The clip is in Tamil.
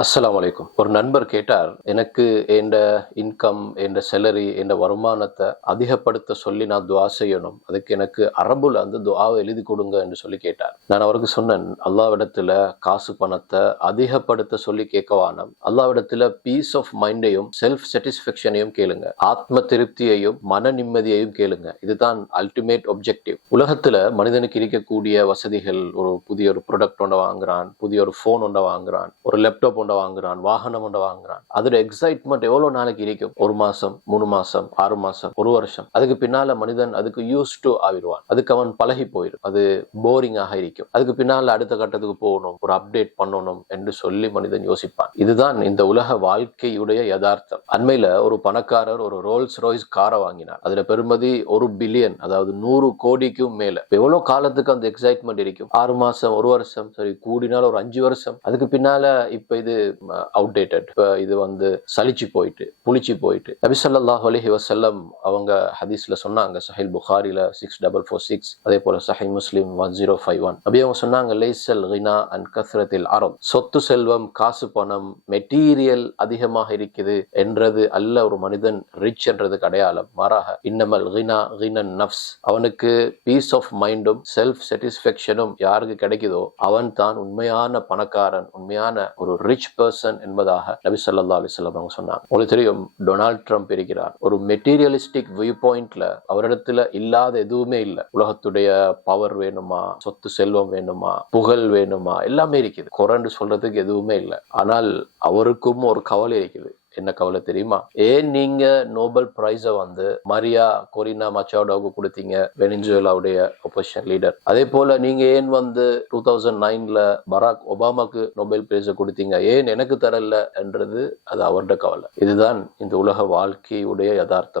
அஸ்லாம் வலைக்கும் ஒரு நண்பர் கேட்டார் எனக்கு என்ற இன்கம் என்ற செலரி என்ற வருமானத்தை அதிகப்படுத்த சொல்லி நான் துவா செய்யணும். அதுக்கு எனக்கு அரபுல அந்த துவாவை எழுதி கொடுங்க என்று சொல்லி கேட்டார். நான் அவருக்கு சொன்னேன் அல்லாவிடத்துல காசு பணத்தை அதிகப்படுத்த சொல்லி கேட்கவானம் அல்லாவிடத்துல பீஸ் ஆஃப் மைண்டையும் செல்ஃப் சாட்டிஸ்ஃபேக்ஷனையும் கேளுங்க. ஆத்ம திருப்தியையும் மன நிம்மதியையும் கேளுங்க. இதுதான் அல்டிமேட் ஒப்ஜெக்டிவ் உலகத்துல மனிதனுக்கு இருக்கக்கூடிய வசதிகள் ஒரு புதிய ஒரு ப்ராடக்ட் ஒன்றை வாங்குறான் புதிய ஒரு ஃபோன் ஒன்றை வாங்குறான் ஒரு லேப்டாப் ஒன்றை வாங்குறான் வாகனம் ஒன்றை வாங்குறான். அதோட எக்ஸைட்மெண்ட் எவ்வளவு நாளைக்கு இருக்கும் ஒரு மாசம் மூணு மாசம் ஆறு மாசம் ஒரு வருஷம். அதுக்கு பின்னால மனிதன் அதுக்கு யூஸ் டு ஆவிடுவான் அதுக்கு அவன் பழகி போயிடும். அது போரிங்காக இருக்கும். அதுக்கு பின்னால அடுத்த கட்டத்துக்கு போகணும் ஒரு அப்டேட் பண்ணணும் என்று சொல்லி மனிதன் யோசிப்பான். இதுதான் இந்த உலக வாழ்க்கையுடைய யதார்த்தம். அண்மையில ஒரு பணக்காரர் ஒரு ரோல்ஸ் ரோய்ஸ் காரை வாங்கினார். அதுல பெருமதி ஒரு பில்லியன் அதாவது நூறு கோடிக்கும் மேல. எவ்வளவு காலத்துக்கு அந்த எக்ஸைட்மெண்ட் இருக்கும்? ஆறு மாசம் ஒரு வருஷம் சரி கூடினால் ஒரு அஞ்சு வருஷம். அதுக்கு பின்னால இப்ப இது அவுடேட்டட் இப்ப இது வந்து சலிச்சு போயிட்டு புளிச்சு போயிட்டு. நபிசல்லாஹ் அலஹி வசல்லம் அவங்க ஹதீஸ்ல சொன்னாங்க சஹில் புகாரில சிக்ஸ் டபுள் ஃபோர் சிக்ஸ் அதே போல Sahih Muslim one zero five one அப்படி அவங்க சொன்னாங்க லேசல் ரினா அண்ட் கத்ரத்தில் அறம் சொத்து செல்வம் காசு பணம் மெட்டீரியல் அதிகமாக இருக்குது என்றது அல்ல ஒரு மனிதன் ரிச் என்றது அடையாளம். மாறாக இன்னமல் ரினா ரினன் நப்ஸ் அவனுக்கு பீஸ் ஆஃப் மைண்டும் செல்ஃப் சாட்டிஸ்ஃபேக்ஷனும் யாருக்கு கிடைக்குதோ அவன் தான் உண்மையான பணக்காரன் உண்மையான ஒரு ரிச் பர்சன் என்பதாக நபி ஸல்லல்லாஹு அலைஹி வஸல்லம் அவங்க சொன்னாங்க. உங்களுக்கு தெரியும் டொனால்ட் ட்ரம்ப் இருக்கிறார். ஒரு மெட்டீரியலிஸ்டிக் வியூ பாயிண்ட்ல அவரிடத்துல இல்லாத எதுவுமே இல்லை. உலகத்துடைய பவர் வேணுமா? சொத்து செல்வம் வேணுமா? புகழ் வேணுமா? எல்லாமே இருக்குது. குரண்டு சொல்றதுக்கு எதுவுமே இல்லை. ஆனால் அவருக்கும் ஒரு கவலை இருக்குது. என்ன கவலை தெரியுமா? ஏன் நீங்க நோபல் பிரைஸ வந்து மரியா கொரினா மச்சாடோவுக்கு கொடுத்தீங்க? வெனிசுவேலாவுடைய ஒப்போசிஷன் லீடர் அதே போல நீங்க ஏன் வந்து டூ தௌசண்ட் நைன்ல பராக் ஒபாமாக்கு நோபல் பிரைஸ கொடுத்தீங்க? ஏன் எனக்கு தரல என்றது அது அவருடைய கவலை. இதுதான் இந்த உலக வாழ்க்கையுடைய யதார்த்தம்.